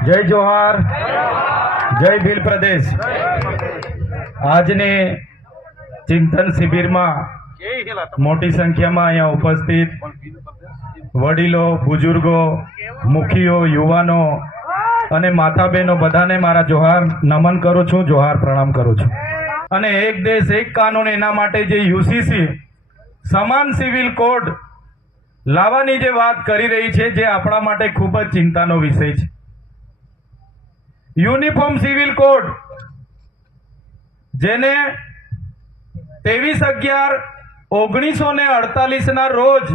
जय जोहार, जय भील प्रदेश। આજની ચિંતન શિબિરમાં મોટી સંખ્યામાં અહીંયા ઉપસ્થિત વડીલો, બુજુર્ગો, મુખીઓ, યુવાનો અને માતા બહેનો બધાને મારા જોહાર નમન કરું છું, જોહાર પ્રણામ કરું છું। અને એક દેશ એક કાનૂન એના માટે જે યુસીસી સમાન સિવિલ કોડ લાવવાની જે વાત કરી રહી છે, જે આપણા માટે ખૂબ જ ચિંતાનો વિષય છે। યુનિફોર્મ સિવિલ કોડ જેને 23/11/1948 ના રોજ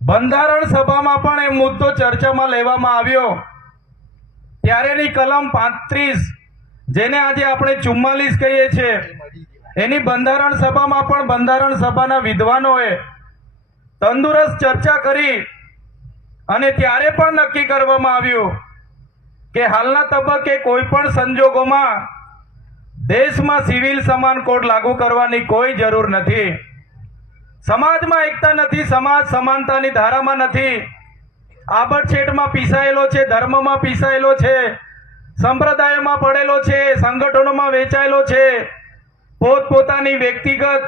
બંધારણ સભામાં પણ એ મુદ્દો ચર્ચામાં લેવામાં આવ્યો, ત્યારેની કલમ 35 જેને આજે આપણે 44 કહીએ છીએ, એની બંધારણ સભામાં પણ બંધારણ સભાના વિદ્વાનોએ તંદુરસ્ત ચર્ચા કરી અને ત્યારે પણ નક્કી કરવામાં આવ્યું કે હાલના તબક્કે કોઈ પણ સંજોગોમાં દેશમાં સિવિલ સમાન કોડ લાગુ કરવાની કોઈ જરૂર નથી। સમાજમાં એકતા નથી, સમાજ સમાનતાની ધારામાં નથી, આબડછેટમાં પીસાયેલો છે, ધર્મમાં પીસાયેલો છે, સંપ્રદાયોમાં પડેલો છે, સંગઠનોમાં વેચાયેલો છે, પોતપોતાની વ્યક્તિગત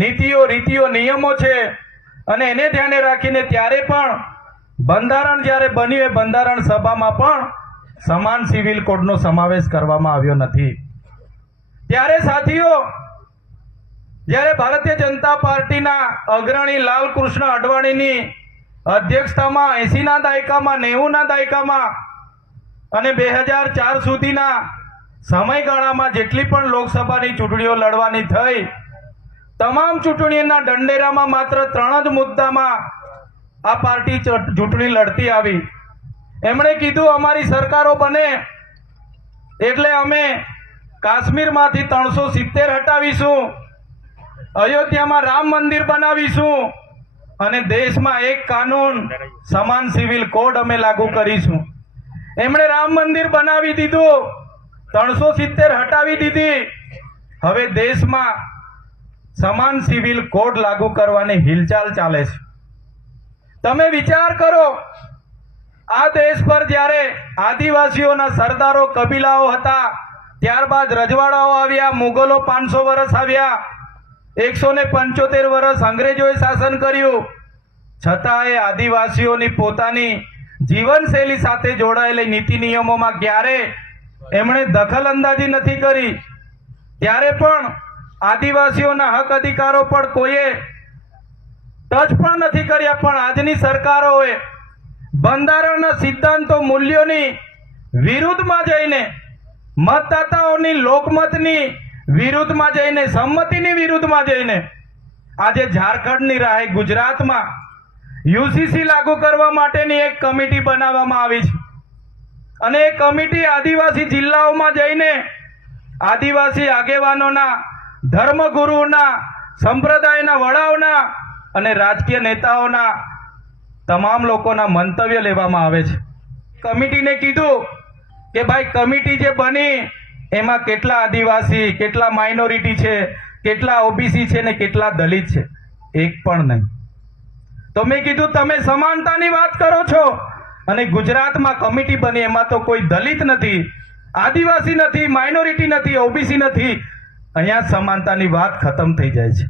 નીતિઓ, રીતિઓ, નિયમો છે। અને એને ધ્યાને રાખીને ત્યારે પણ બંધારણ જ્યારે બન્યું એ બંધારણ સભામાં પણ સમાન સિવિલ કોડનો સમાવેશ કરવામાં આવ્યો નથી। ત્યારે સાથીઓ, જ્યારે ભારતીય જનતા પાર્ટીના અગ્રણી લાલકૃષ્ણ અડવાણીની અધ્યક્ષતામાં 80ના દાયકામાં, 90ના દાયકામાં અને 2004 સુધીના સમયગાળામાં જેટલી પણ લોકસભાની ચૂંટણીઓ લડવાની થઈ, તમામ ચૂંટણીઓના દંડેરામાં માત્ર 3 જ મુદ્દામાં આ પાર્ટી ચૂંટણી લડતી આવી। એમણે કીધું અમારી સરકારો બને એટલે અમે કાશ્મીરમાંથી 370 હટાવીશું, અયોધ્યામાં રામ મંદિર બનાવીશું અને દેશમાં એક કાનૂન સમાન સિવિલ કોડ અમે લાગુ કરીશું। એમણે રામ મંદિર બનાવી દીધું, 370 હટાવી દીધી, હવે દેશમાં સમાન સિવિલ કોડ લાગુ કરવાની હિલચાલ ચાલે છે। તમે વિચાર કરો, આ દેશ પર જ્યારે આદિવાસીઓના સરદારો, કબીલાઓ હતા, ત્યારબાદ રજવાડાઓ આવ્યા, મુગલો 500 વર્ષ આવ્યા, 175 વર્ષ અંગ્રેજોએ શાસન કર્યું, છતાંય આદિવાસીઓની પોતાની જીવનશૈલી સાથે જોડાયેલી નીતિ નિયમોમાં ક્યારે એમણે દખલ અંદાજી નથી કરી। ત્યારે પણ આદિવાસીઓના હક અધિકારો પર કોઈએ ટચ પણ નથી કર્યા। પણ આજની સરકારોએ બંધારણના સિદ્ધાંતો, મૂલ્યોની વિરુદ્ધમાં જઈને, મતદાતાઓની લોકમતની વિરુદ્ધમાં જઈને, સંમતિની વિરુદ્ધમાં જઈને આજે ઝારખંડની રાહે ગુજરાતમાં યુસીસી લાગુ કરવા માટેની એક કમિટી બનાવવામાં આવી છે અને એ કમિટી આદિવાસી જિલ્લાઓમાં જઈને આદિવાસી આગેવાનોના, ધર્મગુરુઓના, સંપ્રદાયના વડાઓના અને રાજકીય નેતાઓના તમામ લોકોના મંતવ્ય લેવામાં આવે છે। કમિટીને કીધું કે ભાઈ, કમિટી જે બની એમાં કેટલા આદિવાસી, કેટલા માઇનોરિટી છે, કેટલા ઓબીસી છે ને કેટલા દલિત છે? એક પણ નહીં। તો મેં કીધું તમે સમાનતાની વાત કરો છો અને ગુજરાતમાં કમિટી બની એમાં તો કોઈ દલિત નથી, આદિવાસી નથી, માઇનોરિટી નથી, ઓબીસી નથી, અહીંયા સમાનતાની વાત ખતમ થઈ જાય છે।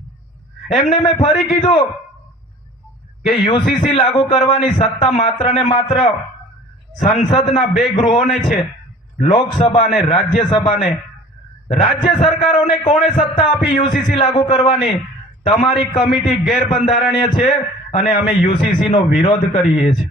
એમને મેં ફરી કીધું કે યુસીસી લાગુ કરવાની સત્તા માત્ર ને માત્ર સંસદના 2 ગૃહોને છે, લોકસભા અને રાજ્યસભાને। રાજ્ય સરકારોને કોણે સત્તા આપી યુસીસી લાગુ કરવાની? તમારી કમિટી ગેરબંધારણીય છે અને અમે યુસીસી નો વિરોધ કરીએ છીએ।